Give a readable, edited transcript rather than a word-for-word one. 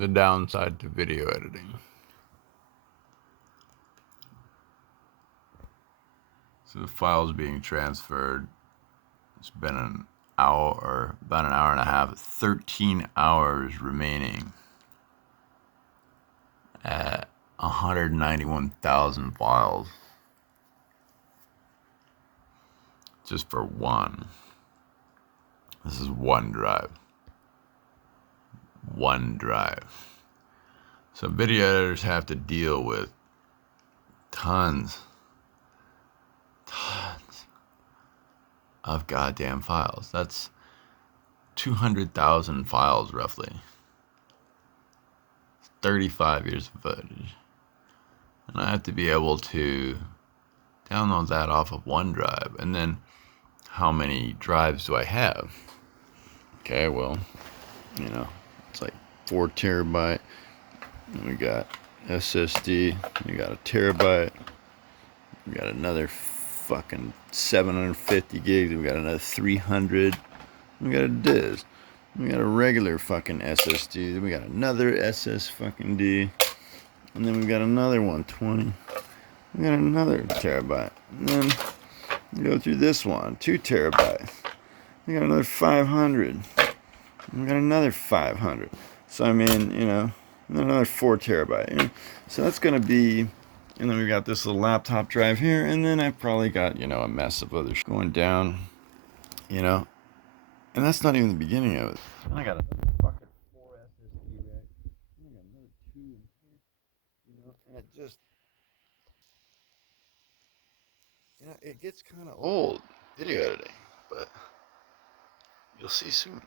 the downside to video editing. So the file's being transferred. It's been an hour, or about an hour and a half, 13 hours remaining at 191,000 files. Just for one. This is one drive. One drive. So video editors have to deal with tons of goddamn files. That's 200,000 files roughly. 35 years of footage. And I have to be able to download that off of OneDrive. And then how many drives do I have? Okay, well, it's like 4 terabyte. And we got SSD. We got a terabyte. We got another fucking 750 gigs. We got another 300. We got a disk. We got a regular fucking SSD. Then we got another SS fucking D. And then we got another 120. We got another terabyte. And then we go through this one, 2 terabyte. We got another 500. We got another 500. So I mean, and then another 4 terabyte. So that's gonna be. And then we got this little laptop drive here, and then I've probably got a mess of other going down, and that's not even the beginning of it. And I got a fucking 4 SSD rack. And I got another 2 in here, and it just, it gets kind of old video editing, but you'll see soon.